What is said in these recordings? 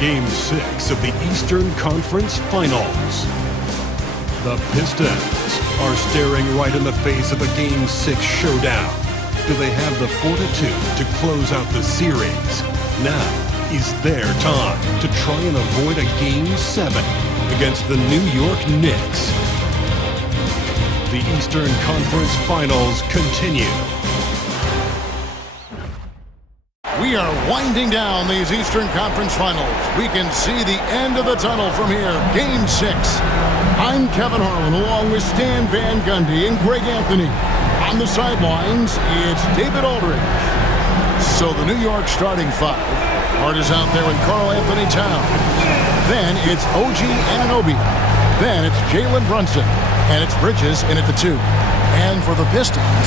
Game 6 of the Eastern Conference Finals. The Pistons are staring right in the face of a Game 6 showdown. Do they have the fortitude to close out the series? Now is their time to try and avoid a Game 7 against the New York Knicks. The Eastern Conference Finals continue. We are winding down these Eastern Conference Finals. We can see the end of the tunnel from here. Game 6. I'm Kevin Harlan along with Stan Van Gundy and Greg Anthony. On the sidelines, it's David Aldridge. So the New York starting five. Hart is out there with Karl Anthony Towns. Then it's OG Anunoby. Then it's Jalen Brunson. And it's Bridges in at the 2. And for the Pistons,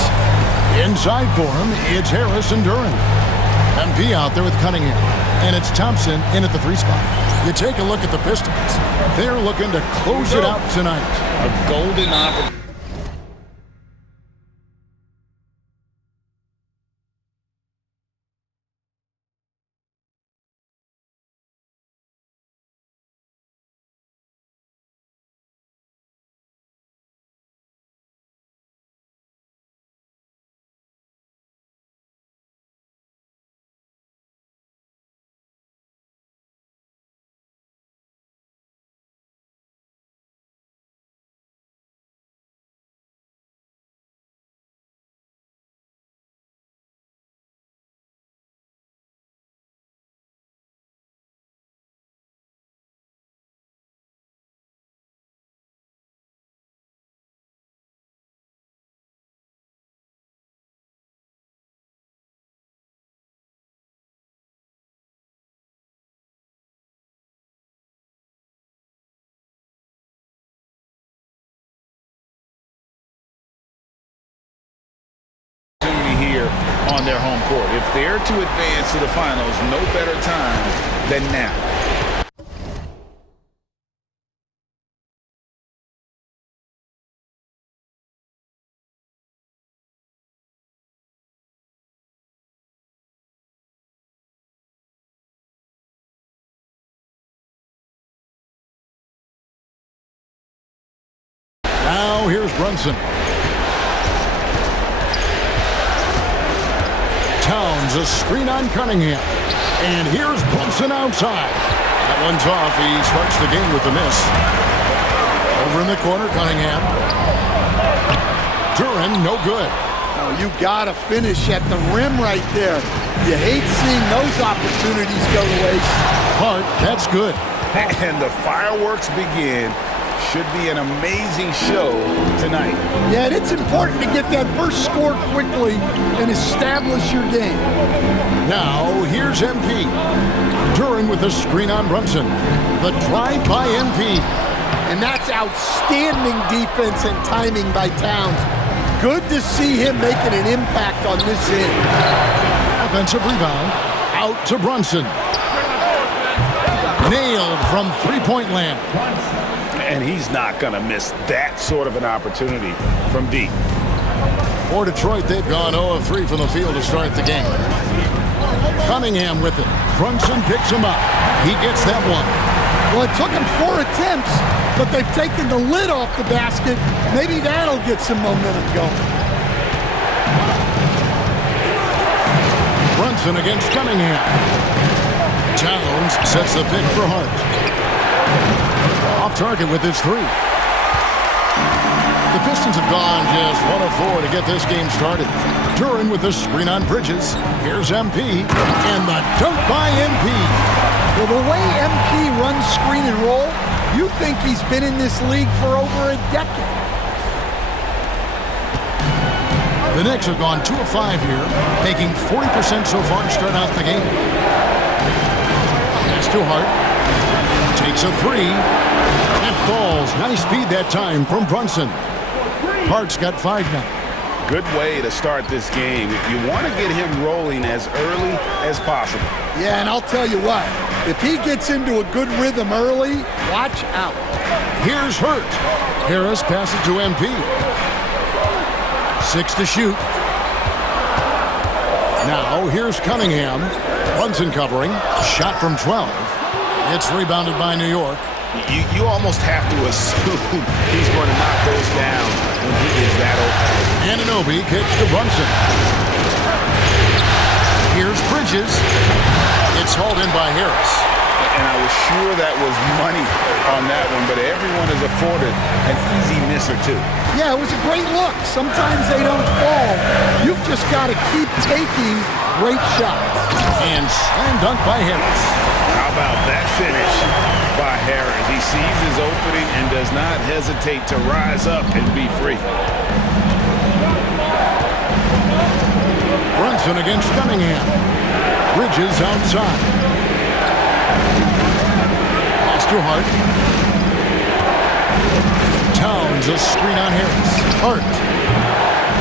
inside for him, it's Harris and Duren. MP out there with Cunningham. And it's Thompson in at the 3 spot. You take a look at the Pistons. They're looking to close it out tonight. A golden opportunity. Here on their home court. If they're to advance to the finals, no better time than now. Now here's Brunson. Towns, a screen on Cunningham. And here's Brunson outside. That one's off. He starts the game with a miss. Over in the corner, Cunningham. Duren, no good. Oh, you got to finish at the rim right there. You hate seeing those opportunities go to waste. Hart, that's good. And the fireworks begin. Should be an amazing show tonight. Yeah, and it's important to get that first score quickly and establish your game. Now, here's MP. Duren with a screen on Brunson. The drive by MP. And that's outstanding defense and timing by Towns. Good to see him making an impact on this end. Offensive rebound. Out to Brunson. Nailed from three-point land. And he's not going to miss that sort of an opportunity from deep. For Detroit, they've gone 0 of 3 from the field to start the game. Cunningham with it. Brunson picks him up. He gets that one. Well, it took him 4 attempts, but they've taken the lid off the basket. Maybe that'll get some momentum going. Brunson against Cunningham. Towns sets the pick for Hart. Off target with his 3. The Pistons have gone just 1 of 4 to get this game started. Duren with a screen on Bridges. Here's MP. And the dunk by MP. Well, the way MP runs screen and roll, you think he's been in this league for over a decade. The Knicks have gone 2 of 5 here, making 40% so far to start out the game. Pass to Hart. Takes a 3. And falls. Nice speed that time from Brunson. Hart's got 5 now. Good way to start this game. You want to get him rolling as early as possible. Yeah, and I'll tell you what. If he gets into a good rhythm early, watch out. Here's Hurt. Harris passes to MP. 6 to shoot. Now here's Cunningham. Brunson covering. Shot from 12. It's rebounded by New York. You almost have to assume he's going to knock those down when he is that open. Anunoby kicks to Brunson. Here's Bridges. It's hauled in by Harris. And I was sure that was money on that one, but everyone is afforded an easy miss or two. Yeah, it was a great look. Sometimes they don't fall. You've just got to keep taking great shots. And slam dunk by Harris. How about that finish by Harris? He sees his opening and does not hesitate to rise up and be free. Brunson against Cunningham. Bridges outside. Pass to Hart. Towns a screen on Harris. Hart.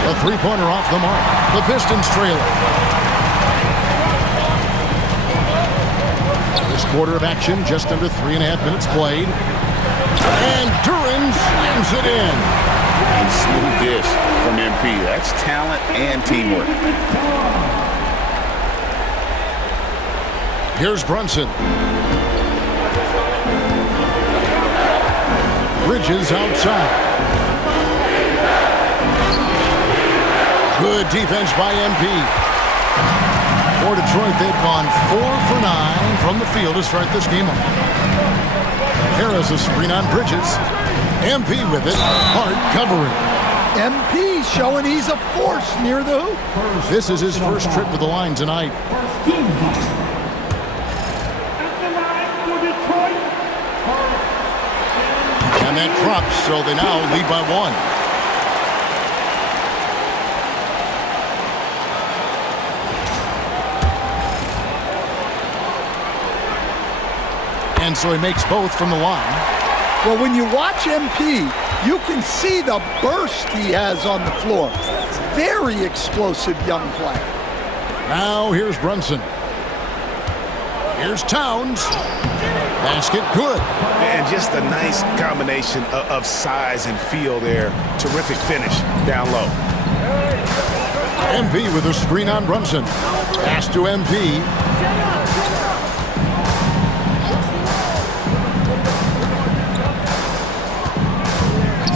A three-pointer off the mark. The Pistons trailer. This quarter of action, just under 3.5 minutes played. And Duran slams it in. And smooth dish from MP. That's talent and teamwork. Here's Brunson. Bridges outside. Good defense by MP. For Detroit, they've gone 4 for 9 from the field to start this game off. Harris a screen on Bridges. MP with it. Hart covering. MP showing he's a force near the hoop. This is his first trip to the line tonight. And that drops, so they now lead by 1. And so he makes both from the line. Well, when you watch MP, you can see the burst he has on the floor. Very explosive young player. Now here's Brunson. Here's Towns. Basket good. And just a nice combination of size and feel there. Terrific finish down low. MP with a screen on Brunson. Pass to MP.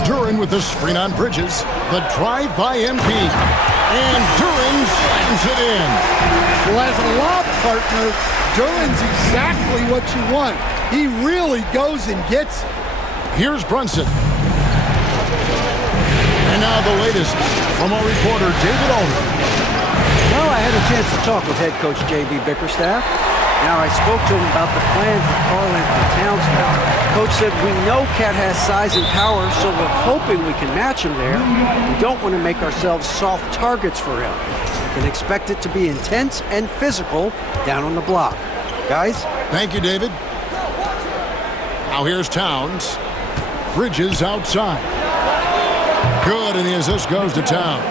Duran with the screen on Bridges. The drive by MP. And Duran slams it in. Well, as a lob partner, Duran's exactly what you want. He really goes and gets it. Here's Brunson. And now the latest from our reporter, David Aldridge. Well, I had a chance to talk with head coach J.B. Bickerstaff. Now, I spoke to him about the plan for Karl-Anthony Towns now. Coach said, we know Cat has size and power, so we're hoping we can match him there. We don't want to make ourselves soft targets for him. You can expect it to be intense and physical down on the block. Guys? Thank you, David. Now here's Towns. Bridges outside. Good, and the assist goes to Towns.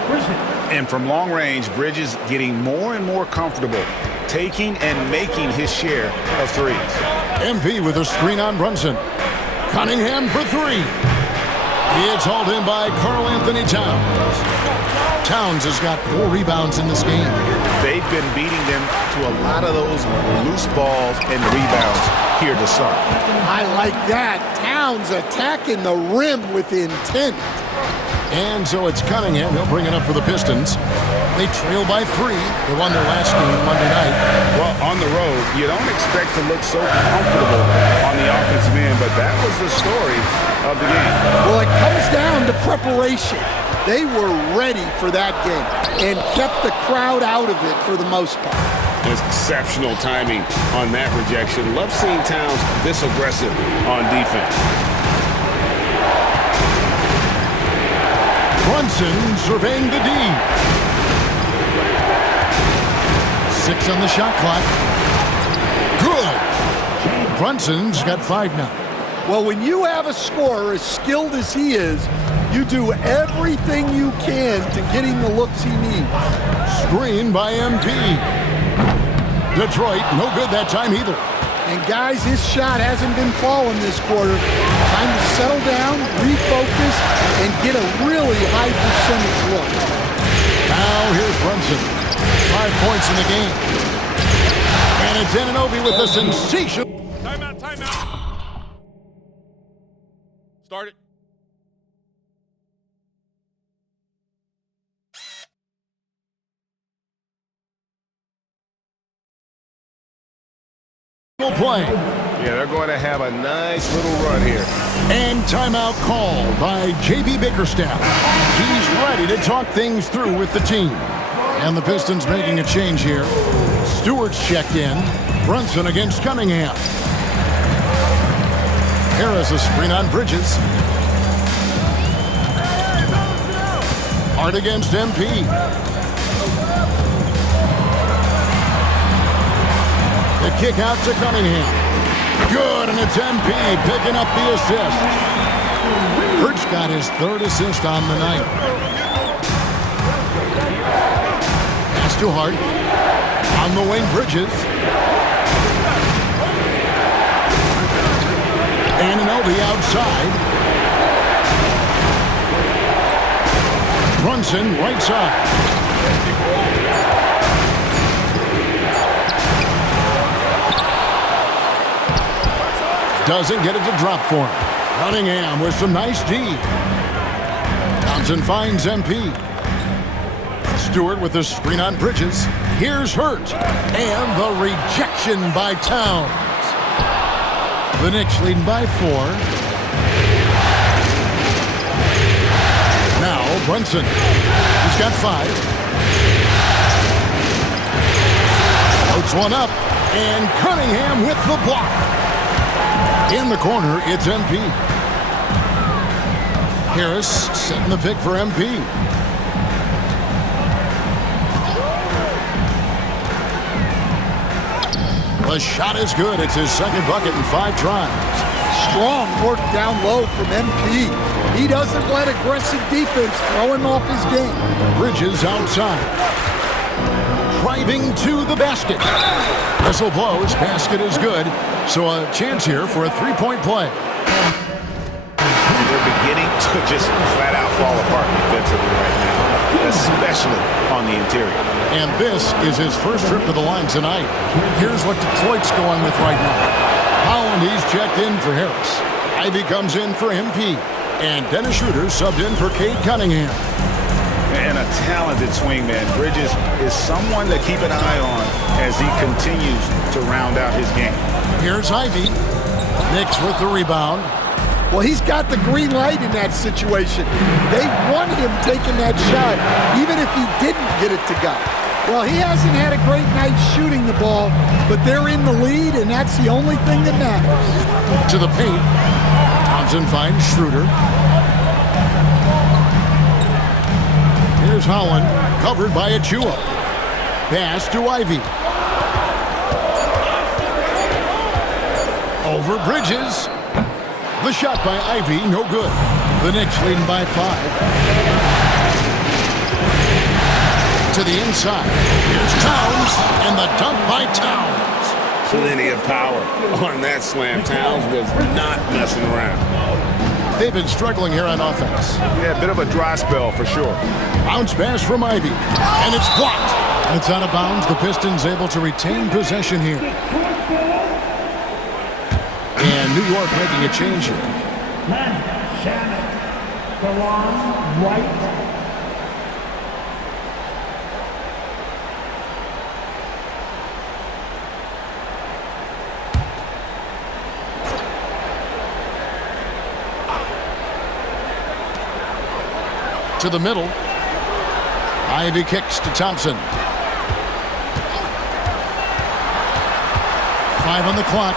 And from long range, Bridges getting more and more comfortable taking and making his share of threes. MP with a screen on Brunson. Cunningham for 3. It's hauled in by Karl-Anthony Towns. Towns has got 4 rebounds in this game. They've been beating them to a lot of those loose balls and rebounds here to start. I like that. Towns attacking the rim with intent. And so it's Cunningham. He'll bring it up for the Pistons. They trail by 3. They won their last game Monday night. Well, on the road, you don't expect to look so comfortable on the offensive end, but that was the story of the game. Well, it comes down to preparation. They were ready for that game and kept the crowd out of it for the most part. Exceptional timing on that rejection. Love seeing Towns this aggressive on defense. Brunson surveying the D. 6 on the shot clock. Good. Brunson's got 5 now. Well, when you have a scorer as skilled as he is, you do everything you can to get him the looks he needs. Screen by MP. Detroit, no good that time either. And guys, his shot hasn't been falling this quarter. Time to settle down, refocus, and get a really high percentage look. Now here's Brunson. 5 points in the game. And it's Anunoby with a sensational. Timeout. Timeout. Start it. Play. Yeah, they're going to have a nice little run here. And timeout called by J.B. Bickerstaff. He's ready to talk things through with the team. And the Pistons making a change here. Stewart's checked in. Brunson against Cunningham. Harris a screen on Bridges. Hart against MP. The kick out to Cunningham. Good, and it's MP picking up the assist. Hurts got his third assist on the night. Pass to Hart. On the wing, Bridges. Anunoby outside. Brunson right side. Doesn't get it to drop for him. Cunningham with some nice D. Thompson finds MP. Stewart with the screen on Bridges. Here's Hurt. And the rejection by Towns. The Knicks leading by 4. Now Brunson. He's got 5. Floats one up. And Cunningham with the block. In the corner, it's MP. Harris setting the pick for MP. The shot is good. It's his second bucket in 5 tries. Strong work down low from MP. He doesn't let aggressive defense throw him off his game. Bridges outside. Driving to the basket. Whistle blows. Basket is good. So a chance here for a 3-point play. They're beginning to just flat out fall apart defensively right now, especially on the interior. And this is his first trip to the line tonight. Here's what Detroit's going with right now. Holland, he's checked in for Harris. Ivy comes in for MP. And Dennis Schroeder subbed in for Cade Cunningham. And a talented swingman. Bridges is someone to keep an eye on as he continues to round out his game. Here's Ivy. Knicks with the rebound. Well, he's got the green light in that situation. They want him taking that shot, even if he didn't get it to go. Well, he hasn't had a great night shooting the ball, but they're in the lead, and that's the only thing that matters. To the paint. Thompson finds Schroeder. Here's Holland, covered by Achua. Pass to Ivy. Over Bridges. The shot by Ivy, no good. The Knicks leading by 5. To the inside. Here's Towns, and the dunk by Towns. Plenty of power on that slam. Towns was not messing around. They've been struggling here on offense. Yeah, a bit of a dry spell for sure. Bounce pass from Ivy, and it's blocked. And it's out of bounds. The Pistons able to retain possession here. And New York making a change here. Shannon, Dewan, right. To the middle. Ivy kicks to Thompson. 5 on the clock.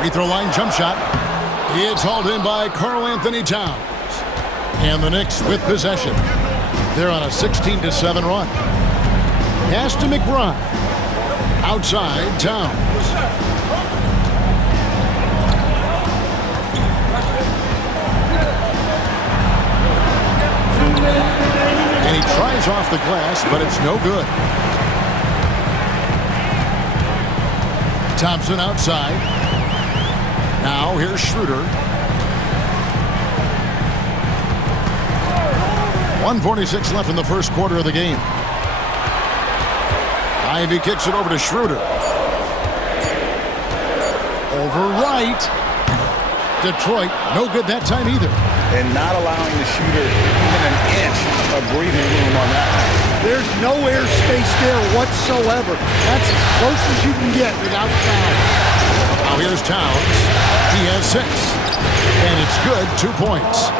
Free throw line jump shot. It's hauled in by Karl Anthony Towns. And the Knicks with possession. They're on a 16-7 run. Pass to McBride. Outside, Towns. And he tries off the glass, but it's no good. Thompson outside. Now here's Schroeder. 1:46 left in the first quarter of the game. Ivy kicks it over to Schroeder. over right. Detroit, no good that time either. And not allowing the shooter even an inch of breathing room on that one. There's no airspace there whatsoever. That's as close as you can get without foul. Now here's Towns. He has 6. And it's good, 2 points.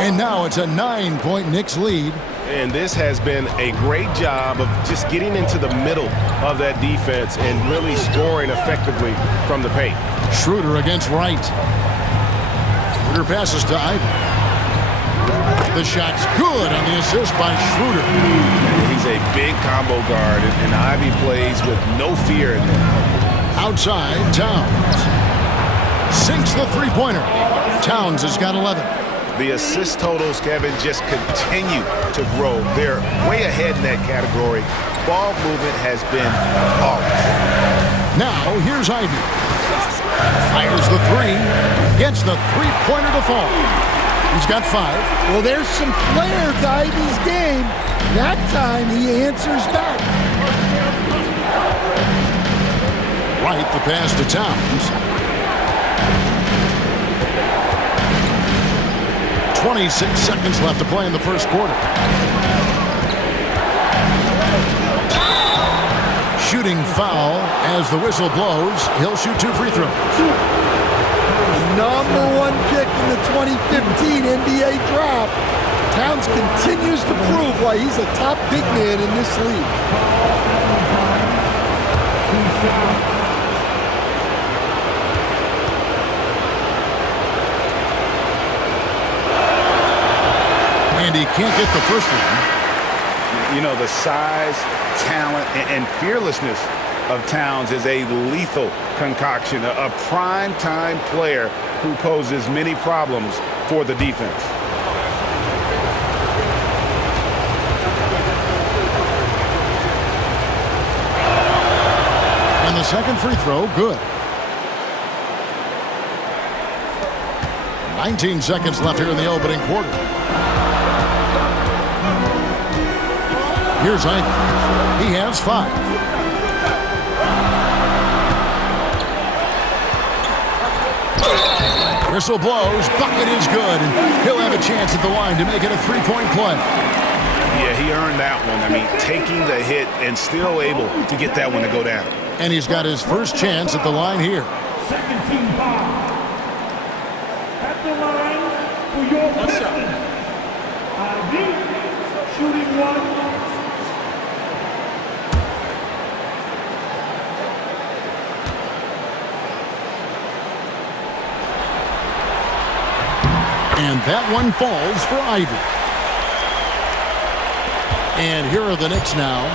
And now it's a 9-point Knicks lead. And this has been a great job of just getting into the middle of that defense and really scoring effectively from the paint. Schroeder against Wright. Schroeder passes to Ivy. The shot's good on the assist by Schroeder. He's a big combo guard, and Ivy plays with no fear in there. Outside, Towns. Sinks the three-pointer. Towns has got 11. The assist totals, Kevin, just continue to grow. They're way ahead in that category. Ball movement has been flawless. Now, here's Ivy. Fires the 3. Gets the three-pointer to fall. He's got 5. Well, there's some flair to Ivy's game. That time he answers back. Wright, the pass to Towns. 26 seconds left to play in the first quarter. Shooting foul as the whistle blows. He'll shoot 2 free throws. #1 pick in the 2015 NBA draft. Towns continues to prove why he's a top big man in this league. And he can't get the first one. You know, the size, talent, and fearlessness of Towns is a lethal concoction, a prime-time player who poses many problems for the defense. And the second free throw, good. 19 seconds left here in the opening quarter. Here's Ivy. He has 5. Whistle blows. Bucket is good. And he'll have a chance at the line to make it a 3-point play. Yeah, he earned that one. I mean, taking the hit and still able to get that one to go down. And he's got his first chance at the line here. Second team foul. At the line for your Pistons. Ivy shooting 1. And that one falls for Ivy. And here are the Knicks now.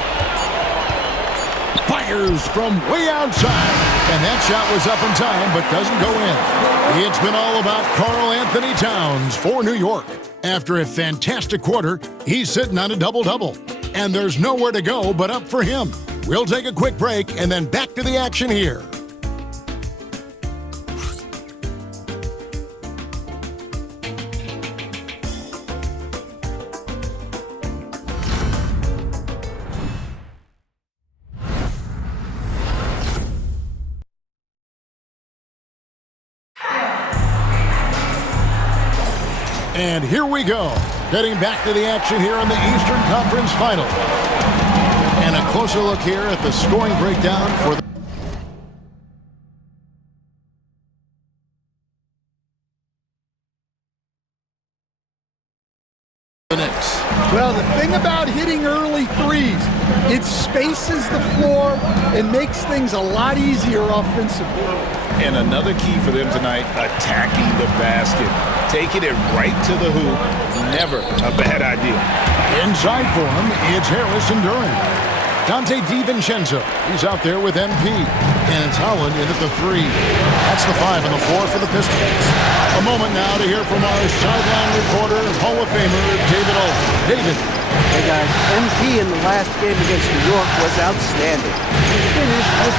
Fires from way outside. And that shot was up in time, but doesn't go in. It's been all about Karl Anthony Towns for New York. After a fantastic quarter, he's sitting on a double-double. And there's nowhere to go but up for him. We'll take a quick break and then back to the action here. And here we go, getting back to the action here in the Eastern Conference Final. And a closer look here at the scoring breakdown for the Knicks. Well, the thing about hitting early threes, it spaces the floor and makes things a lot easier offensively. And another key for them tonight, attacking the basket. Taking it right to the hoop, never a bad idea. Inside for him, it's Harris and Duran. Dante DiVincenzo, he's out there with MP. And it's Holland in at the 3. That's the 5 and the 4 for the Pistons. A moment now to hear from our sideline reporter, Hall of Famer David Alton. David. Hey guys, MP in the last game against New York was outstanding. finished with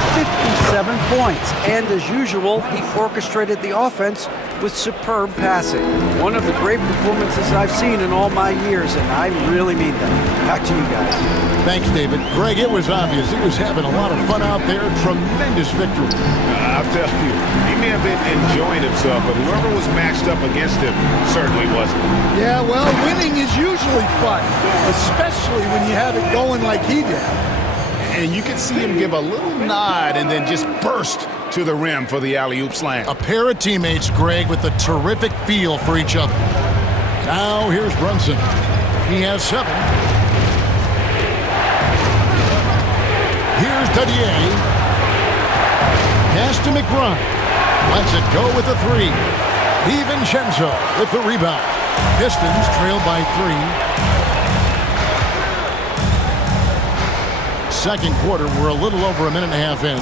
57 points. And as usual, he orchestrated the offense with superb passing. One of the great performances I've seen in all my years, and I really mean that. Back to you guys. Thanks, David. Greg, it was obvious he was having a lot of fun out there. Tremendous victory. I'll tell you, he may have been enjoying himself, but whoever was matched up against him certainly wasn't. Yeah, well, winning is usually fun, especially when you have it going like he did. And you can see him give a little nod and then just burst to the rim for the alley-oop slam. A pair of teammates, Greg, with a terrific feel for each other. Now here's Brunson. He has 7. Here's Dadier. Pass to McBride. Lets it go with a 3. DiVincenzo with the rebound. Pistons trail by 3. Second quarter, we're a little over a minute and a half in.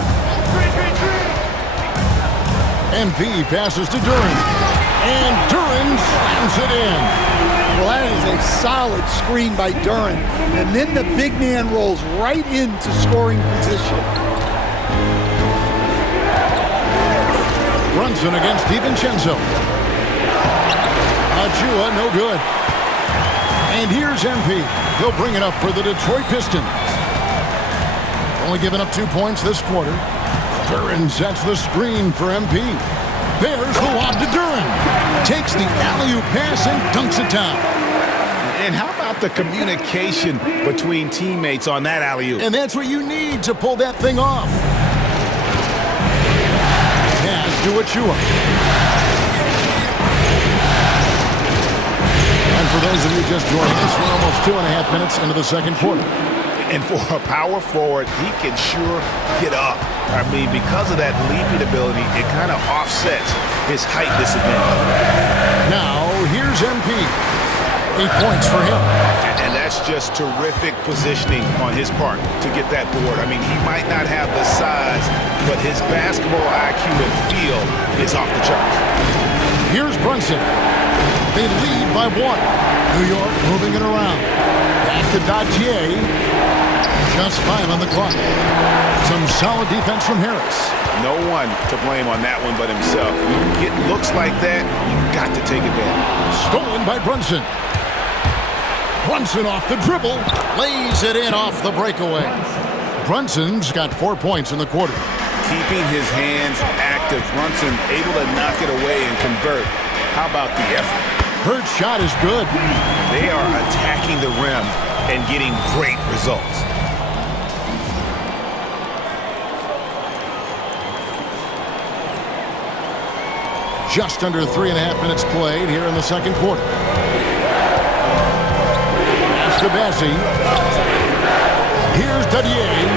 MP passes to Duren. And Duren slams it in. Well, that is a solid screen by Duren. And then the big man rolls right into scoring position. Brunson against DiVincenzo. Ajua, no good. And here's MP. He'll bring it up for the Detroit Pistons. Only giving up 2 points this quarter. Duren sets the screen for MP. There's the lob to Duren. Takes the alley-oop pass and dunks it down. And how about the communication between teammates on that alley-oop? And that's what you need to pull that thing off. Pass to Achua. And for those of you just joining us, we're almost 2.5 minutes into the second quarter. And for a power forward, he can sure get up. I mean, because of that leaping ability, it kind of offsets his height disadvantage. Now, here's MP. 8 points for him. And that's just terrific positioning on his part to get that board. I mean, he might not have the size, but his basketball IQ and feel is off the charts. Here's Brunson. They lead by 1. New York moving it around. Back to Dadier. Just 5 on the clock. Some solid defense from Harris. No one to blame on that one but himself. When you get looks like that, you've got to take advantage. Stolen by Brunson. Brunson off the dribble. Lays it in off the breakaway. Brunson's got 4 points in the quarter. Keeping his hands active. Brunson able to knock it away and convert. How about the effort? Her shot is good. They are attacking the rim and getting great results. Just under 3.5 minutes played here in the second quarter. Pass to Bassi. Here's Dadier.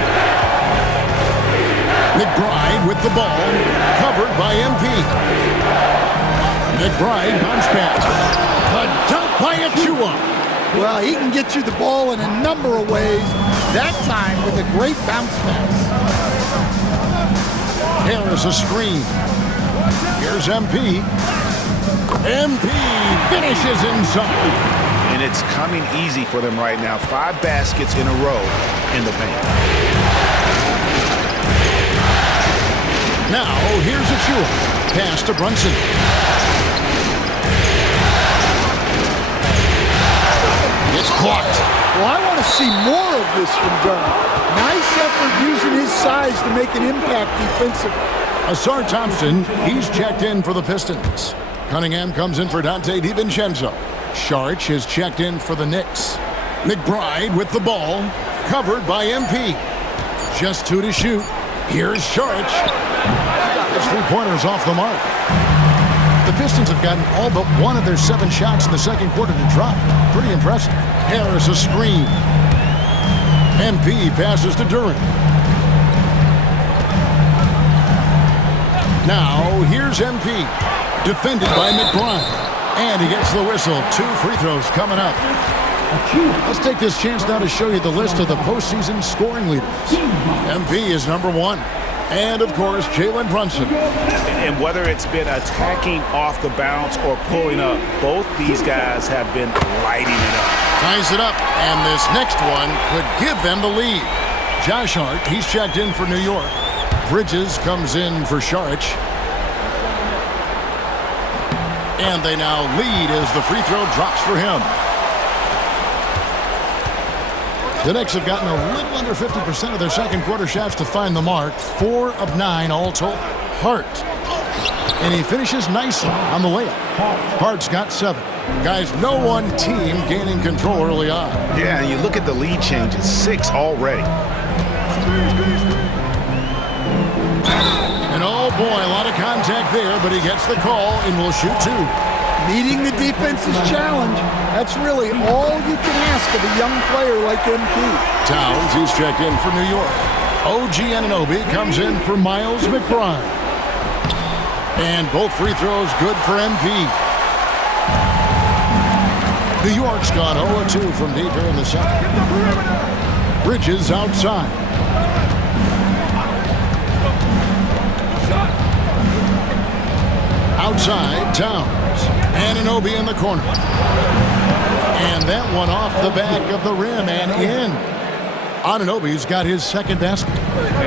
McBride with the ball. Covered by MP. McBride bounce pass. A dunk by Achua. Well, he can get you the ball in a number of ways. That time with a great bounce pass. Harris a screen. Here's MP. MP finishes inside. And it's coming easy for them right now. 5 baskets in a row in the paint. Now, here's Achua. Pass to Brunson. It's blocked. Well, I want to see more of this from Duren. Nice effort using his size to make an impact defensively. Asar Thompson, he's checked in for the Pistons. Cunningham comes in for Dante DiVincenzo. Sharch is checked in for the Knicks. McBride with the ball, covered by MP. Just 2 to shoot. Here's Sharch. His 3-pointer's off the mark. The Pistons have gotten all but 1 of their 7 shots in the second quarter to drop. Pretty impressive. Harris a screen. MP passes to Duren. Now, here's MP. Defended by McBride. And he gets the whistle. 2 free throws coming up. Let's take this chance now to show you the list of the postseason scoring leaders. MP is number 1. And, of course, Jalen Brunson. And whether it's been attacking off the bounce or pulling up, both these guys have been lighting it up. Ties it up, and this next one could give them the lead. Josh Hart, he's checked in for New York. Bridges comes in for Sharch. And they now lead as the free throw drops for him. The Knicks have gotten a little under 50% of their second quarter shots to find the mark. 4 of 9 all told. Hart. And he finishes nicely on the layup. Hart's got 7. Guys, no one team gaining control early on. Yeah, and you look at the lead changes. 6 already. And oh boy, a lot of contact there, but he gets the call and will shoot 2. Meeting the defense's challenge. That's really all you can ask of a young player like MP. Towns, he's checked in for New York. OG Anunoby comes in for Miles McBride. And both free throws good for MP. New York's gone 0-2 from deep here in the second. Bridges outside. Outside, Towns. Anunoby in the corner. And that one off the back of the rim and in. Anunoby's got his second basket.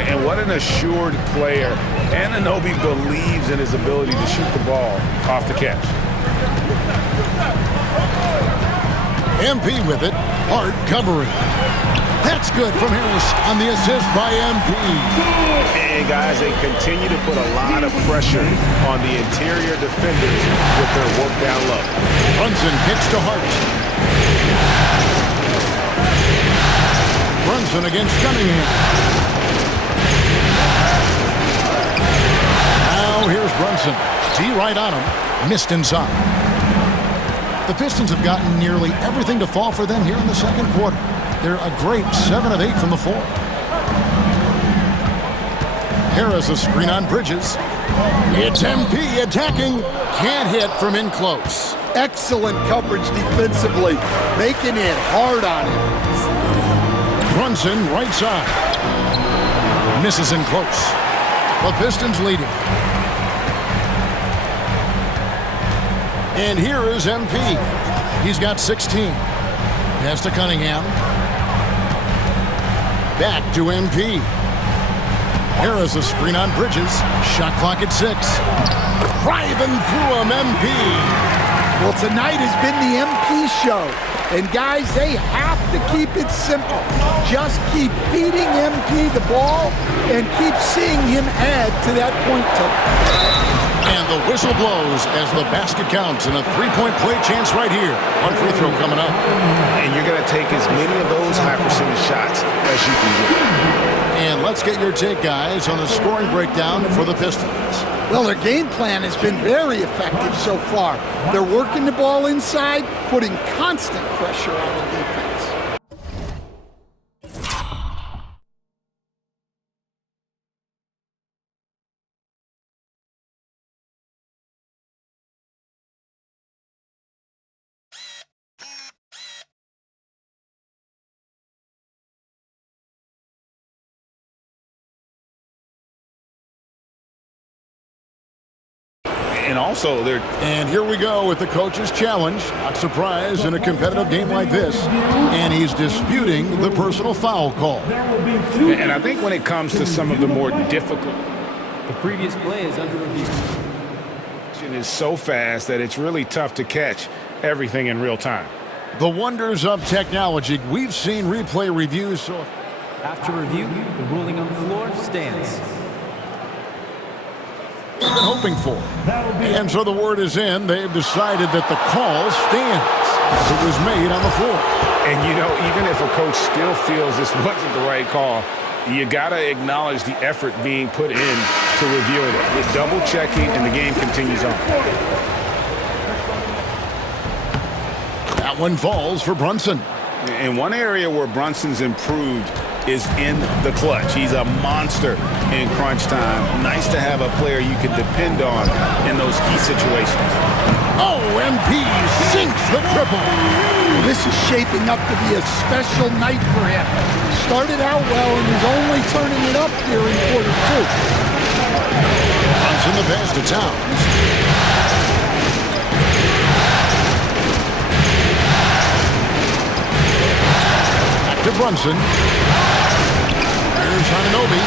And what an assured player. Anunoby believes in his ability to shoot the ball off the catch. MP with it. Hart covering. That's good from Harris on the assist by MP. And guys, they continue to put a lot of pressure on the interior defenders with their work down low. Brunson kicks to Hart. Brunson against Cunningham. Now here's Brunson. T right on him. Missed inside. The Pistons have gotten nearly everything to fall for them here in the second quarter. They're a great 7 of 8 from the floor. Harris a screen on Bridges. It's MP attacking. Can't hit from in close. Excellent coverage defensively, making it hard on him. Brunson right side. Misses in close. The Pistons leading. And here is MP. He's got 16. Pass to Cunningham. Back to MP. Harris a screen on Bridges. Shot clock at 6. Driving through him, MP. Well, tonight has been the MP show. And guys, they have to keep it simple. Just keep feeding MP the ball and keep seeing him add to that point total. And the whistle blows as the basket counts and a three-point play chance right here. One free throw coming up. And you're going to take as many of those high percentage shots as you can get. And let's get your take, guys, on the scoring breakdown for the Pistons. Well, their game plan has been very effective so far. They're working the ball inside, putting constant pressure on the defense. And also, they're... And here we go with the coach's challenge. Not surprised in a competitive game like this. And he's disputing the personal foul call. And I think when it comes to some of the more difficult... The previous play is under review. It is so fast that it's really tough to catch everything in real time. The wonders of technology. We've seen replay reviews. So After review, the ruling on the floor stands. We've been hoping for. And so the word is in. They've decided that the call stands as it was made on the floor. And, you know, even if a coach still feels this wasn't the right call, you got to acknowledge the effort being put in to reviewing it. With double checking, and the game continues on. That one falls for Brunson. And one area where Brunson's improved is in the clutch. He's a monster in crunch time. Nice to have a player you can depend on in those key situations. Oh, MP sinks the triple. This is shaping up to be a special night for him. Started out well and is only turning it up here in quarter 2. Brunson the pass to Towns. Back to Brunson. Anunoby.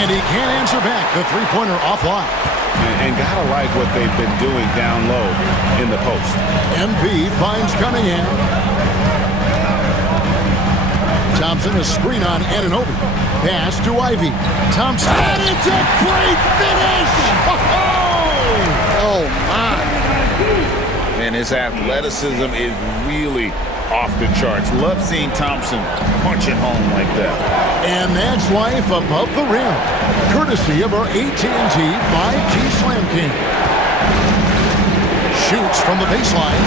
And he can't answer back. The three-pointer offline. And gotta like what they've been doing down low in the post. MP finds Cunningham. Thompson, a screen on Anunoby. Pass to Ivy. Thompson. And it's a great finish! Oh, my. And his athleticism is really off the charts. Love seeing Thompson punch it home like that. And that's life above the rim. Courtesy of our AT&T 5G Slam King. Shoots from the baseline.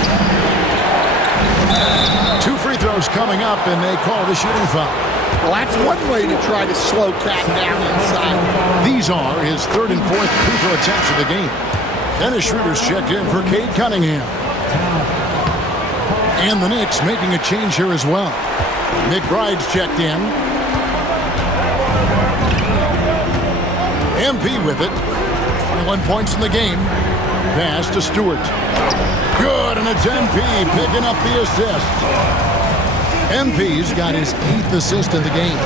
2 free throws coming up, and they call the shooting foul. Well, that's one way to try to slow Cat down inside. These are his 3rd and 4th free throw attempts of the game. Dennis Schroeder's checked in for Cade Cunningham. And the Knicks making a change here as well. McBride's checked in. MP with it. 21 points in the game. Pass to Stewart. Good, and it's MP picking up the assist. MP's got his 8th assist in the game.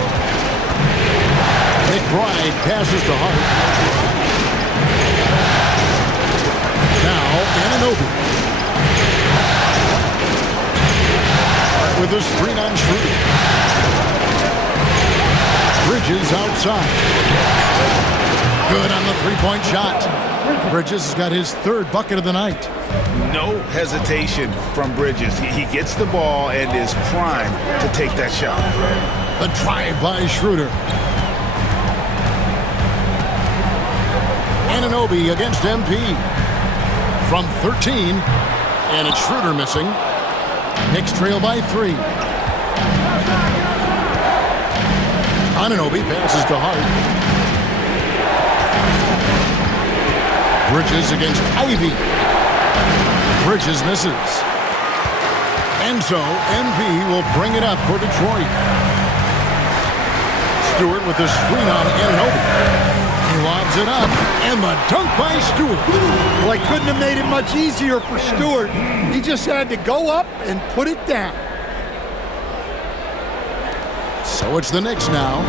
McBride passes to Hart. Now, Anunoby. With a screen on Schroeder. Bridges outside. Good on the three-point shot. Bridges has got his 3rd bucket of the night. No hesitation from Bridges. He gets the ball and is primed to take that shot. The drive by Schroeder. Anunoby against MP. From 13. And it's Schroeder missing. Knicks trail by 3. Anunoby passes to Hart. Bridges against Ivy. Bridges misses. And so MP will bring it up for Detroit. Stewart with the screen on Anunoby. He lobs it up, and the dunk by Stewart. Well, I couldn't have made it much easier for Stewart. He just had to go up and put it down. So it's the Knicks now.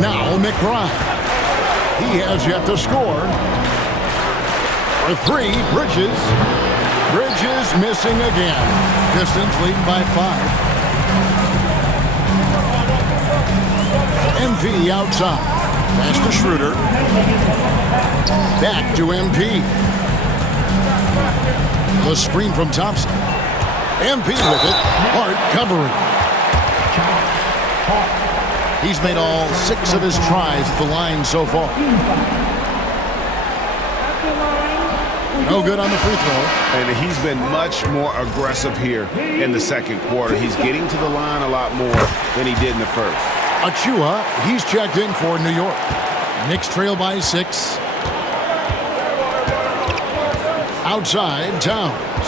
Now McBride. He has yet to score. For 3, Bridges. Bridges missing again. Pistons leading by 5. MP outside. Pass to Schroeder. Back to MP. The screen from Thompson. MP with it. Hart covering. He's made all 6 of his tries at the line so far. No good on the free throw. And he's been much more aggressive here in the second quarter. He's getting to the line a lot more than he did in the first. Achua, he's checked in for New York. Knicks trail by 6. Outside, Towns.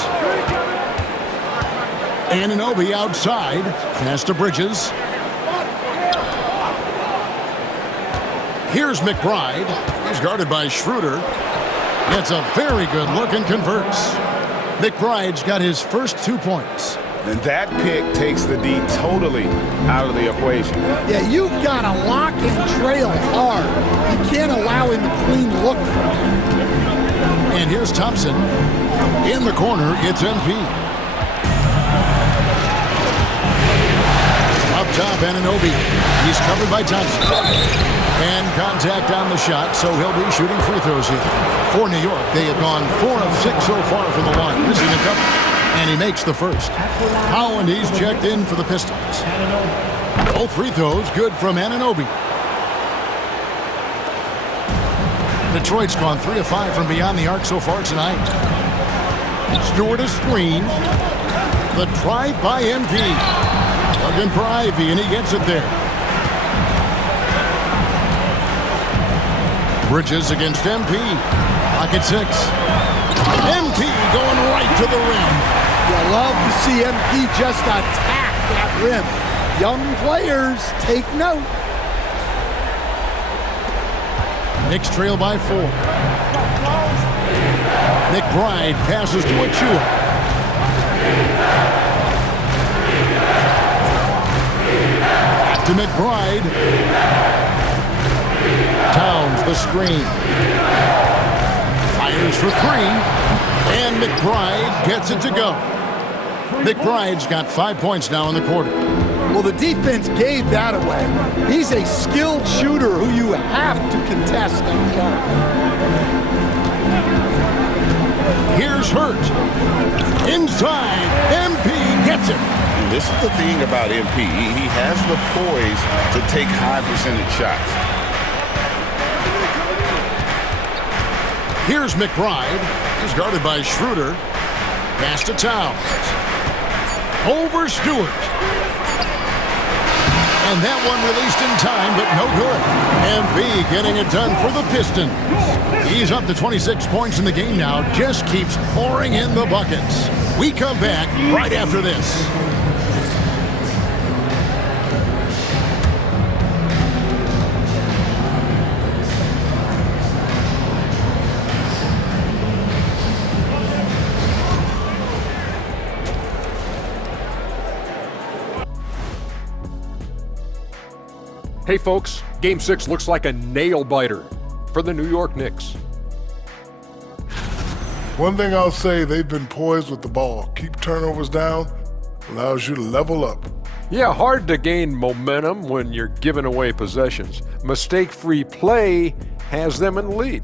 Anunoby outside. Pass to Bridges. Here's McBride. He's guarded by Schroeder. Gets a very good look and converts. McBride's got his first 2 points. And that pick takes the D totally out of the equation. Yeah, you've got to lock and trail hard. You can't allow him a clean look from him. And here's Thompson. In the corner, it's MP. Up top, Anunoby. He's covered by Thompson. And contact on the shot, so he'll be shooting free throws here. For New York, they have gone 4 of 6 so far from the line. Missing a couple. And he makes the first. Howland, he's checked in for the Pistons. Both free throws good from Anunoby. Detroit's gone 3 of 5 from beyond the arc so far tonight. Stewart a screen. The drive by MP. Looking for Ivy, and he gets it there. Bridges against MP. Pocket 6. MP going right to the rim. You love to see MP just attack that rim. Young players, take note. Knicks trail by 4. McBride passes to Achua. to McBride. Towns the screen. Fires for three. And McBride gets it to go. McBride's got 5 points now in the quarter. Well, the defense gave that away. He's a skilled shooter who you have to contest on the arc. Here's Hurt. Inside. MP gets it. And this is the thing about MP. He has the poise to take high percentage shots. Here's McBride. He's guarded by Schroeder. Pass to Towns. Over Stewart. And that one released in time, but no good. MP getting it done for the Pistons. He's up to 26 points in the game now. Just keeps pouring in the buckets. We come back right after this. Hey folks, Game 6 looks like a nail-biter for the New York Knicks. One thing I'll say, they've been poised with the ball. Keep turnovers down, allows you to level up. Yeah, hard to gain momentum when you're giving away possessions. Mistake-free play has them in the lead.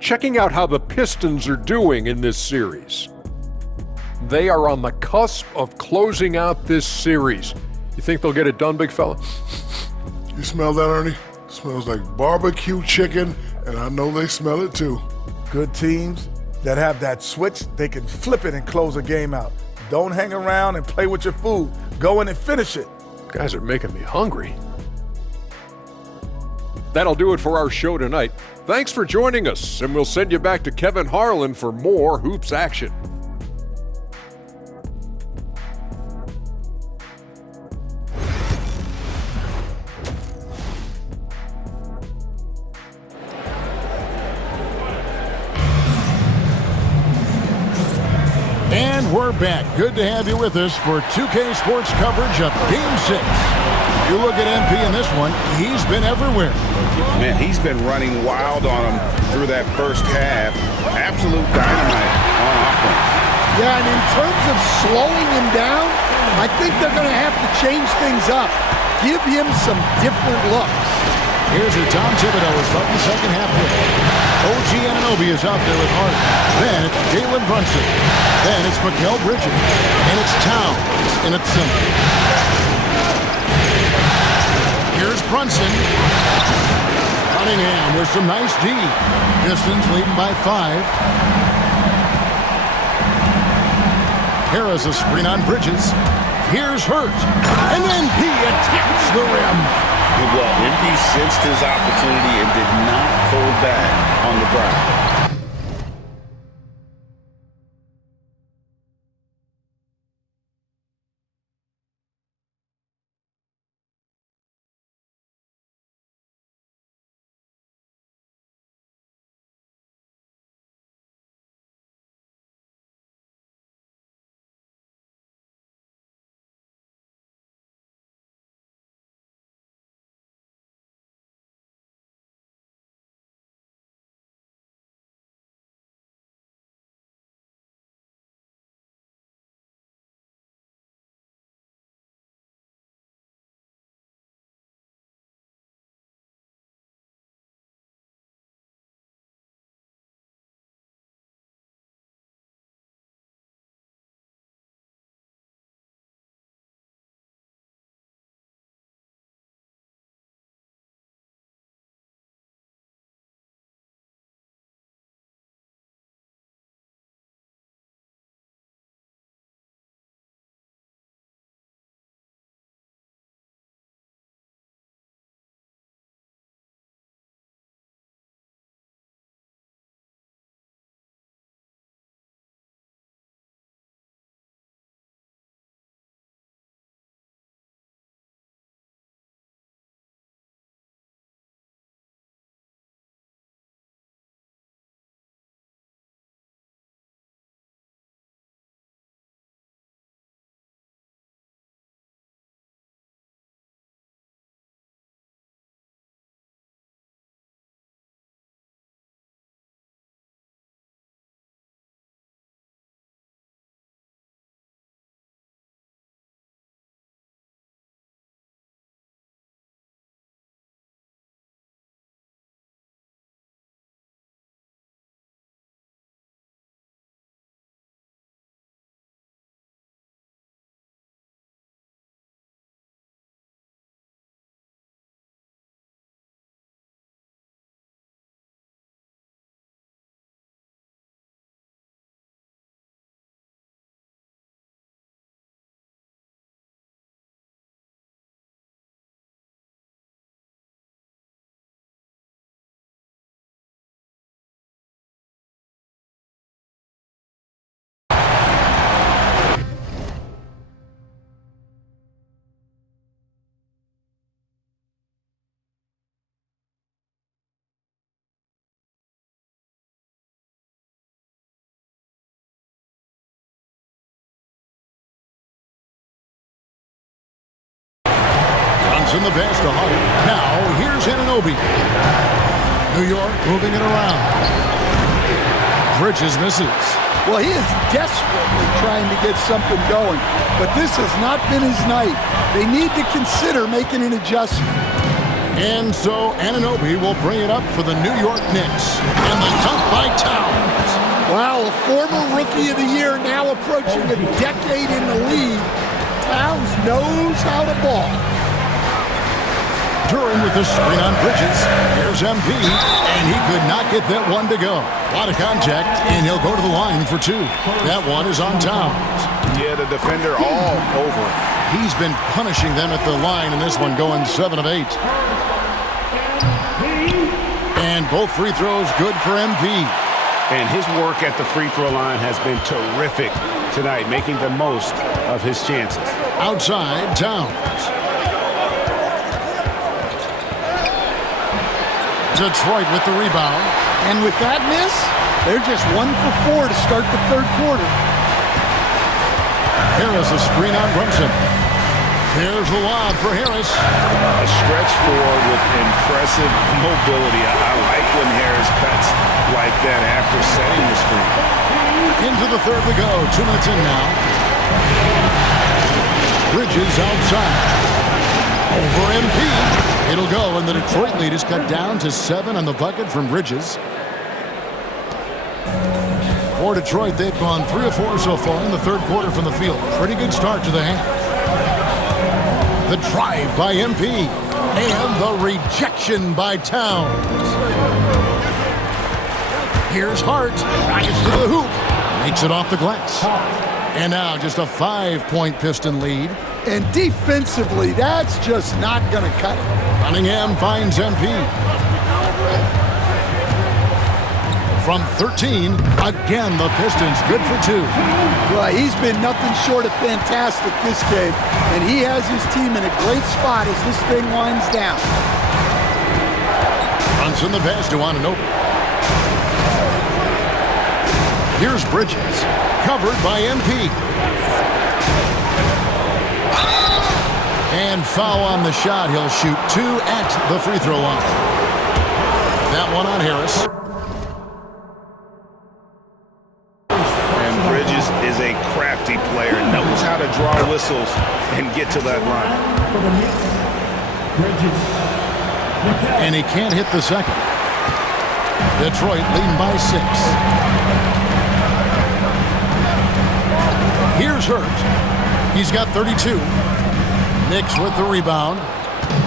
Checking out how the Pistons are doing in this series. They are on the cusp of closing out this series. You think they'll get it done, big fella? You smell that, Ernie? It smells like barbecue chicken, and I know they smell it too. Good teams that have that switch, they can flip it and close a game out. Don't hang around and play with your food. Go in and finish it. Guys are making me hungry. That'll do it for our show tonight. Thanks for joining us, and we'll send you back to Kevin Harlan for more hoops action. And we're back. Good to have you with us for 2K Sports coverage of Game 6. You look at MP in this one, he's been everywhere. Man, he's been running wild on him through that first half. Absolute dynamite on offense. Yeah, and in terms of slowing him down, I think they're going to have to change things up. Give him some different looks. Here's who Tom Thibodeau is starting the second half with. OG Anunoby is out there with Hart. Then it's Jalen Brunson. Then it's Mikal Bridges. And it's Towns in its center. Here's Brunson. Cunningham with some nice D. Pistons leading by 5. Harris a screen on Bridges. Here's Hurt. And then he attacks the rim. Well, MP sensed his opportunity and did not hold back on the drive. Johnson the pass to Hart. Now here's Anunoby. New York moving it around. Bridges misses. Well, he is desperately trying to get something going, but this has not been his night. They need to consider making an adjustment. And so Anunoby will bring it up for the New York Knicks. And the dunk by Towns. Wow, a former Rookie of the Year now approaching a decade in the league. Towns knows how to ball. Duran with the screen on Bridges. Here's MP, and he could not get that one to go. A lot of contact, and he'll go to the line for two. That one is on Towns. Yeah, the defender all over. He's been punishing them at the line in this one, going 7 of 8. And both free throws good for MP. And his work at the free throw line has been terrific tonight, making the most of his chances. Outside, Towns. Detroit with the rebound. And with that miss, they're just 1 for 4 to start the third quarter. Harris a screen on Brunson. Here's the lob for Harris. A stretch forward with impressive mobility. I like when Harris cuts like that after setting the screen. Into the third we go. 2 minutes in now. Bridges outside. Over MP. It'll go, and the Detroit lead is cut down to 7 on the bucket from Bridges. For Detroit, they've gone 3 of 4 so far in the third quarter from the field. Pretty good start to the half. The drive by MP. And the rejection by Towns. Here's Hart. Drives to the hoop. Makes it off the glass. And now just a 5-point Piston lead. And defensively, that's just not going to cut it. Cunningham finds MP. From 13, again the Pistons good for 2. Well, he's been nothing short of fantastic this game, and he has his team in a great spot as this thing winds down. Brunson the pass to Anunoby. Here's Bridges, covered by MP. And foul on the shot. He'll shoot 2 at the free throw line. That one on Harris. And Bridges is a crafty player, knows how to draw whistles and get to that line. And he can't hit the second. Detroit leading by 6. Here's Hurt. He's got 32. Knicks with the rebound.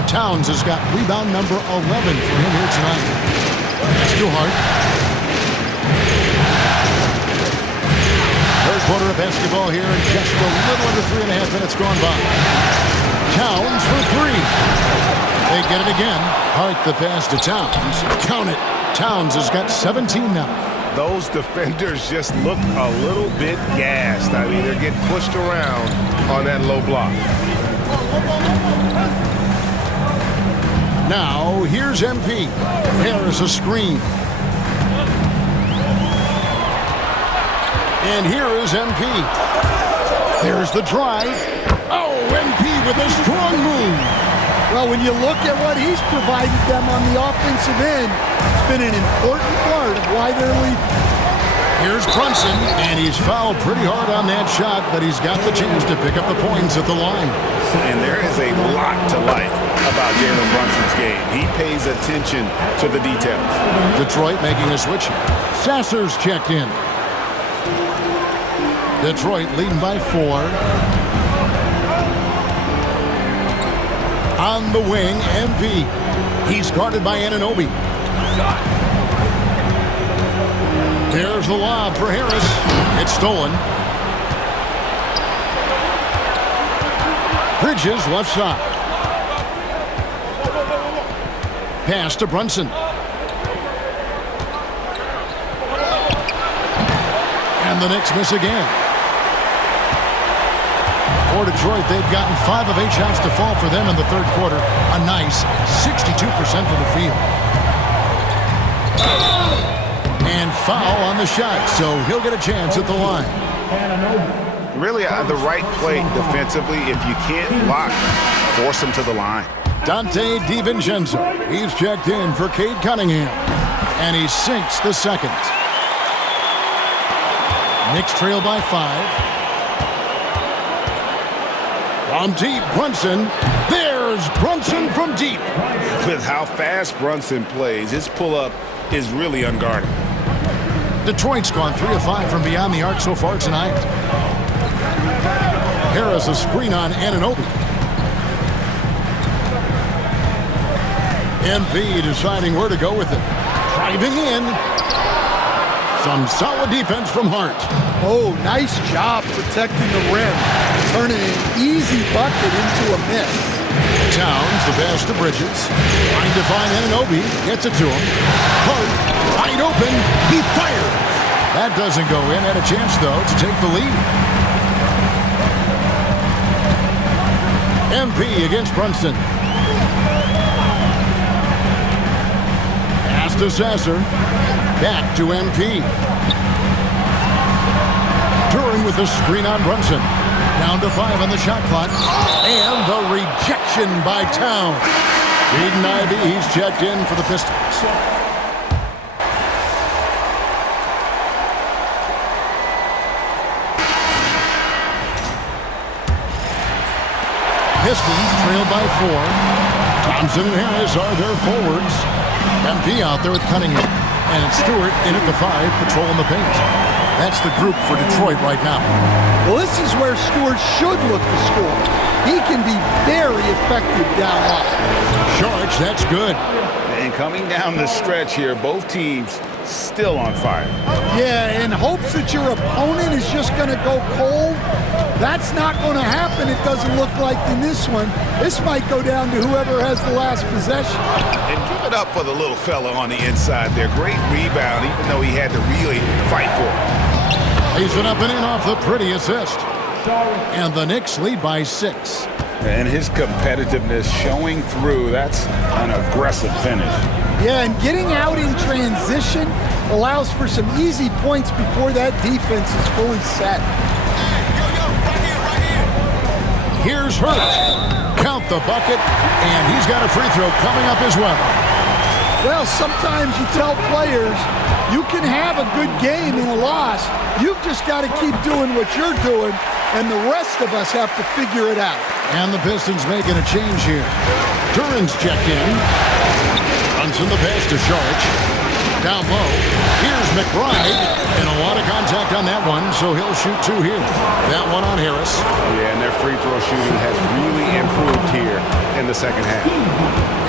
Towns has got rebound number 11 for him here tonight. That's too hard. Third quarter of basketball here, and just a little under 3.5 minutes gone by. Towns for 3. They get it again. Hart the pass to Towns. Count it. Towns has got 17 now. Those defenders just look a little bit gassed. I mean, they're getting pushed around on that low block. Now, here's MP. Harris a screen. And here is MP. There's the drive. Oh, MP with a strong move. Well, when you look at what he's provided them on the offensive end, it's been an important part of why they're leading. Here's Brunson, and he's fouled pretty hard on that shot, but he's got the chance to pick up the points at the line. And there is a lot to like about Jalen Brunson's game. He pays attention to the details. Detroit making a switch here. Sasser's checked in. Detroit leading by 4. On the wing, MP. He's guarded by Anunoby. There's the lob for Harris. It's stolen. Bridges left side. Pass to Brunson. And the Knicks miss again. For Detroit, they've gotten 5 of 8 shots to fall for them in the third quarter. A nice 62% for the field. And foul on the shot, so he'll get a chance at the line. Really, the right play defensively. If you can't block, force him to the line. Dante DiVincenzo. He's checked in for Cade Cunningham. And he sinks the second. Knicks trail by 5. From deep, Brunson. There's Brunson from deep. With how fast Brunson plays, his pull-up is really unguarded. Detroit's gone 3 of 5 from beyond the arc so far tonight. Harris a screen on Anunoby. MP deciding where to go with it. Driving in. Some solid defense from Hart. Oh, nice job protecting the rim. Turning an easy bucket into a miss. Towns, the pass to Bridges. Trying to find Anunoby. Gets it to him. Hart, wide open. He fired. That doesn't go in. Had a chance, though, to take the lead. MP against Brunson. Pass to Sasser. Back to MP. Duran with the screen on Brunson. Down to 5 on the shot clock. And the rejection by Towns. Aiden Ivey, he's checked in for the Pistons. Pistons trail by 4. Thompson and Harris are their forwards. MP out there with Cunningham. And it's Stewart in at the 5, patrolling the paint. That's the group for Detroit right now. Well, this is where Stewart should look to score. He can be very effective down low. Charge, that's good. And coming down the stretch here, both teams still on fire. Yeah, in hopes that your opponent is just going to go cold. That's not going to happen, it doesn't look like in this one. This might go down to whoever has the last possession. And give it up for the little fella on the inside there. Great rebound, even though he had to really fight for it. He's been up and in off the pretty assist. And the Knicks lead by 6. And his competitiveness showing through. That's an aggressive finish. Yeah, and getting out in transition allows for some easy points before that defense is fully set. Here's Hurt. Count the bucket, and he's got a free throw coming up as well. Well, sometimes you tell players you can have a good game in a loss. You've just got to keep doing what you're doing, and the rest of us have to figure it out. And the Pistons making a change here. Duran's checked in. Brunson the pass to Saric. Down low. Here's McBride. And a lot of contact on that one, so he'll shoot 2 here. That one on Harris. Yeah, and their free throw shooting has really improved here in the second half.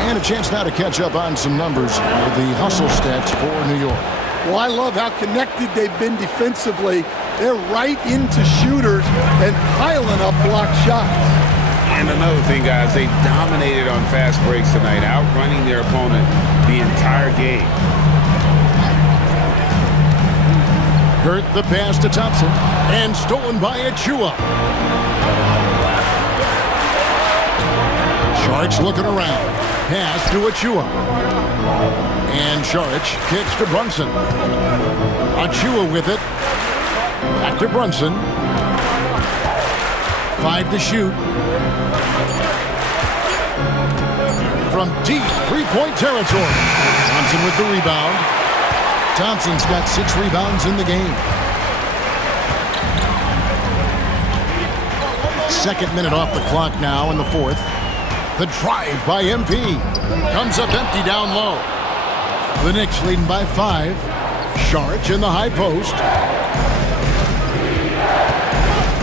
And a chance now to catch up on some numbers with the hustle stats for New York. Well, I love how connected they've been defensively. They're right into shooters and piling up block shots. And another thing, guys, they've dominated on fast breaks tonight, outrunning their opponent the entire game. Hurt the pass to Thompson, and stolen by Achua. Saric looking around. Pass to Achua. And Saric kicks to Brunson. Achua with it. Back to Brunson. 5 to shoot. From deep three-point territory. Thompson with the rebound. Thompson's got 6 rebounds in the game. Second minute off the clock now in the 4th. The drive by MP. Comes up empty down low. The Knicks leading by 5. Saric in the high post.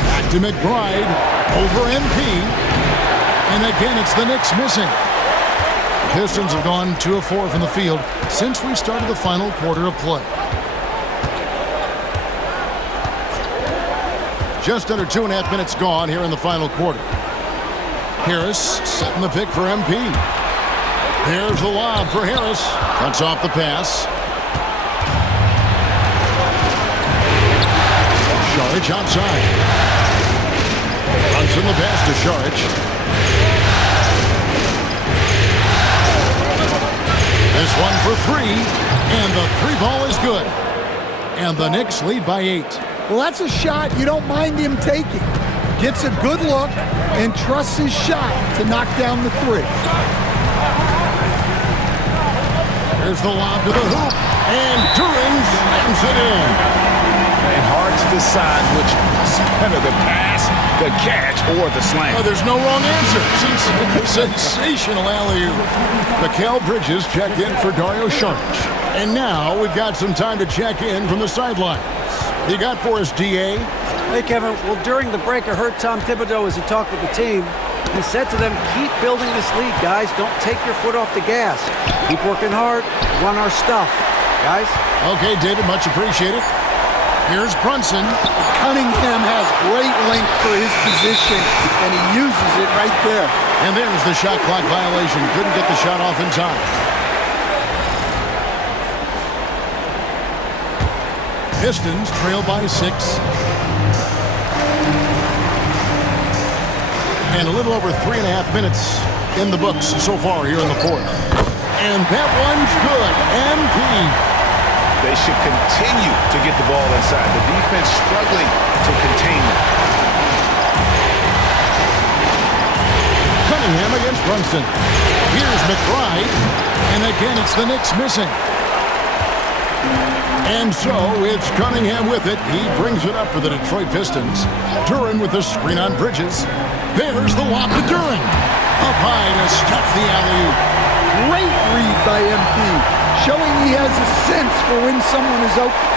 Back to McBride. Over MP. And again, it's the Knicks missing. The Pistons have gone 2 of 4 from the field since we started the final quarter of play. Just under 2.5 minutes gone here in the final quarter. Harris setting the pick for MP. There's the lob for Harris. Cuts off the pass. Saric outside. Runs in the pass to Saric. This one for 3, and the 3-ball is good. And the Knicks lead by 8. Well, that's a shot you don't mind him taking. gets a good look, and trusts his shot to knock down the three. Here's the lob to the hoop, and Duren slams it in. And hard to decide which was better, the pass, the catch, or the slam. Oh, there's no wrong answer. Sensational alley-oop. Mikal Bridges checked in for Dario Saric. And now we've got some time to check in from the sidelines. You got for us, D.A.? Hey, Kevin. Well, during the break, I heard Tom Thibodeau as he talked with the team. He said to them, keep building this lead, guys. Don't take your foot off the gas. Keep working hard. Run our stuff, guys. Okay, David, much appreciated. Here's Brunson. Cunningham has great length for his position, and he uses it right there. And there's the shot clock violation. Couldn't get the shot off in time. Pistons trail by 6. And a little over 3.5 minutes in the books so far here in the fourth. And that one's good. MP. They should continue to get the ball inside. The defense struggling to contain them. Cunningham against Brunson. Here's McBride. And again, it's the Knicks missing. And so it's Cunningham with it. He brings it up for the Detroit Pistons. Duren with the screen on Bridges. There's the lob to Duren. Up high to stuff the alley-oop. Great read by MP, showing he has a sense for when someone is open.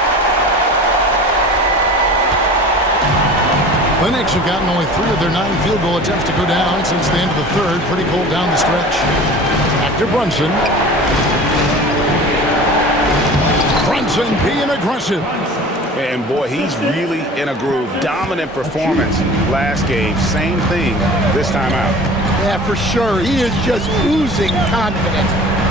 The Knicks have gotten only 3 of their 9 field goal attempts to go down since the end of the third. Pretty cold down the stretch. Back to Brunson. Brunson being aggressive. And boy, he's really in a groove. Dominant performance last game. Same thing this time out. Yeah, for sure. He is just oozing confidence.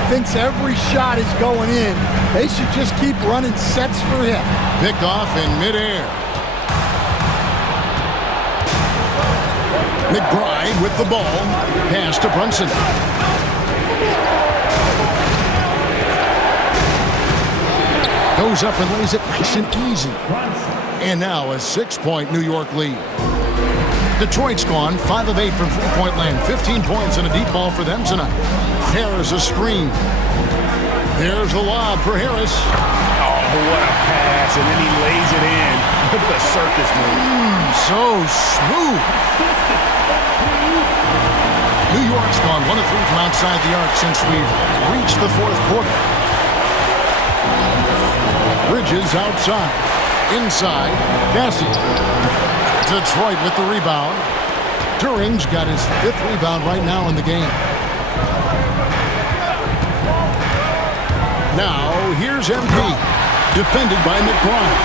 Thinks every shot is going in. They should just keep running sets for him. Picked off in midair. McBride with the ball. Pass to Brunson. Goes up and lays it nice and easy. And now a 6-point New York lead. Detroit's gone 5 of 8 from three-point land. 15 points and a deep ball for them tonight. Harris a screen. There's the lob for Harris. Oh, what a pass. And then he lays it in with the circus move. So smooth. New York's gone 1 of 3 from outside the arc since we've reached the fourth quarter. Bridges outside. Inside. Gassi. Detroit with the rebound. Duren's got his 5th rebound right now in the game. Now, here's MP. Defended by McBride.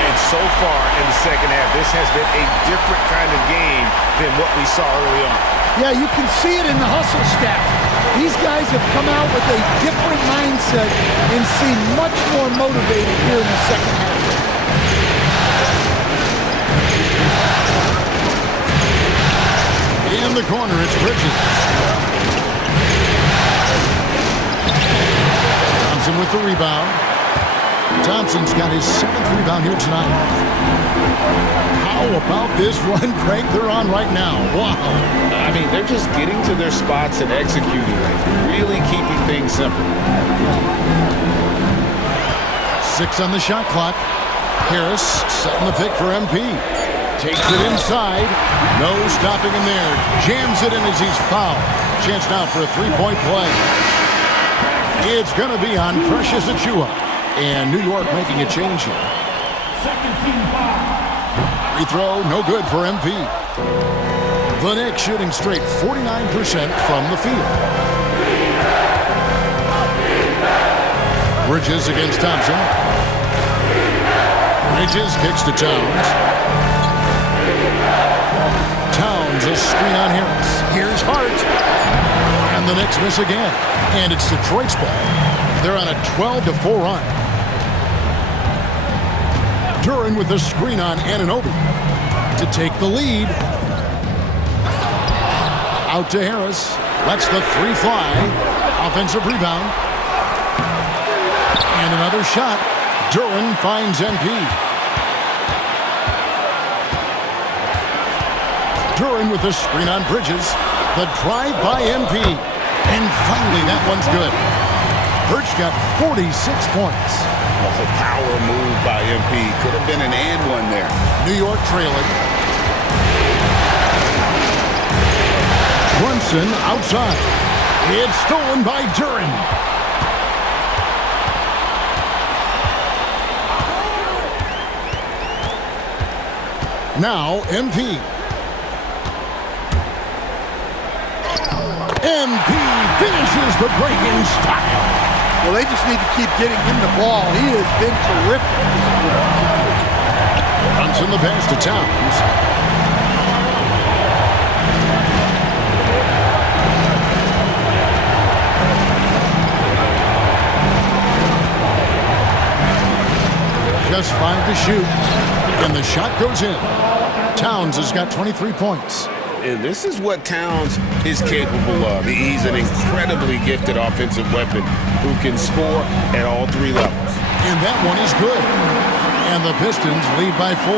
And so far in the second half, this has been a different kind of game than what we saw early on. Yeah, you can see it in the hustle stat. These guys have come out with a different mindset and seem much more motivated here in the second half. In the corner, it's Bridges. Thompson with the rebound. Thompson's got his 7th rebound here tonight. How about this run, Frank, they're on right now? Wow. I mean, they're just getting to their spots and executing, really keeping things simple. 6 on the shot clock. Harris setting the pick for MP. Takes it inside. No stopping him there. Jams it in as he's fouled. Chance now for a 3-point play. It's going to be on Precious Achiuwa. And New York making a change here. Free throw, no good for MP. The Knicks shooting straight 49% from the field. Bridges against Thompson. Bridges kicks to Towns. Towns a screen on Harris. Here's Hart. And the Knicks miss again. And it's Detroit's ball. They're on a 12-4 run. Duren with a screen on Anunoby to take the lead. Out to Harris. Lets the 3 fly. Offensive rebound. And another shot. Duren finds MP. Duran with the screen on Bridges. The drive by MP. And finally, that one's good. Birch got 46 points. That's a power move by MP. Could have been an and one there. New York trailing. Brunson outside. It's stolen by Duran. Now, MP. MP finishes the break in style. Well, they just need to keep getting him the ball. He has been terrific. Brunson the pass to Towns. Just 5 to shoot. And the shot goes in. Towns has got 23 points. And this is what Towns is capable of. He's an incredibly gifted offensive weapon who can score at all 3 levels. And that one is good. And the Pistons lead by 4.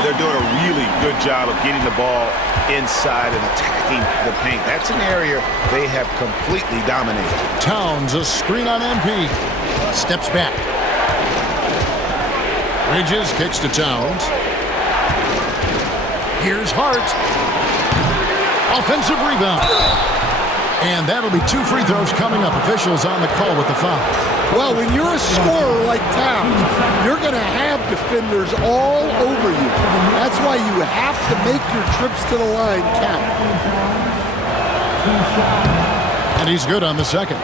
They're doing a really good job of getting the ball inside and attacking the paint. That's an area they have completely dominated. Towns, a screen on MP. Steps back. Bridges kicks to Towns. Here's Hart. Offensive rebound. And that'll be 2 free throws coming up. Officials on the call with the foul. Well, when you're a scorer like Towns, you're going to have defenders all over you. That's why you have to make your trips to the line count. And he's good on the second.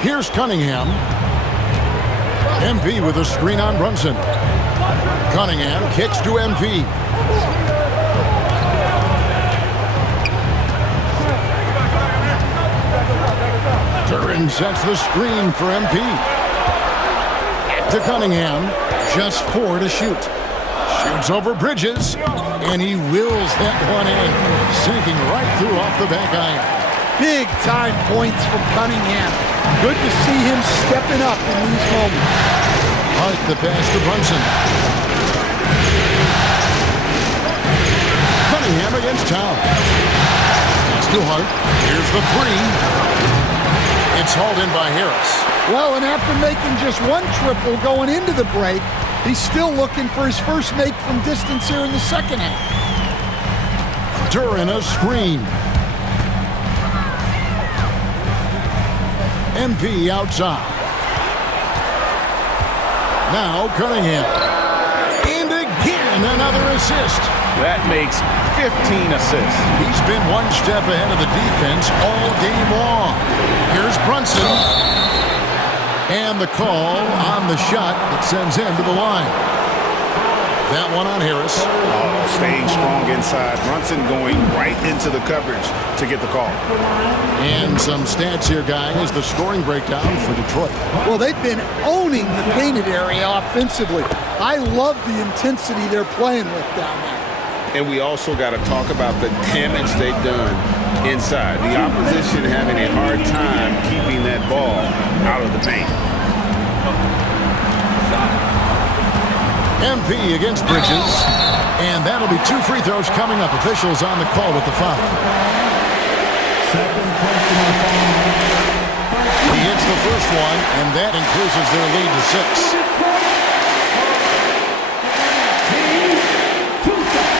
Here's Cunningham. MP with a screen on Brunson. Cunningham kicks to MP. Duran sets the screen for MP. To Cunningham. Just 4 to shoot. Shoots over Bridges. And he wills that one in. Sinking right through off the back iron. Big time points from Cunningham. Good to see him stepping up in these moments. Hart the pass to Brunson. Cunningham against Towns. Pass to Hart. Here's the 3. It's hauled in by Harris. Well, and after making just 1 triple going into the break, he's still looking for his first make from distance here in the second half. Duran a screen. MP outside. Now Cunningham. And again, another assist. That makes 15 assists. He's been 1 step ahead of the defense all game long. Here's Brunson. And the call on the shot that sends him to the line. That one on Harris. Staying strong inside. Brunson going right into the coverage to get the call. And some stats here, guys. The scoring breakdown for Detroit. Well, they've been owning the painted area offensively. I love the intensity they're playing with down there. And we also got to talk about the damage they've done inside. The opposition having a hard time keeping that ball out of the paint. MP against Bridges. And that'll be 2 free throws coming up. Officials on the call with the foul. He hits the first one, and that increases their lead to 6.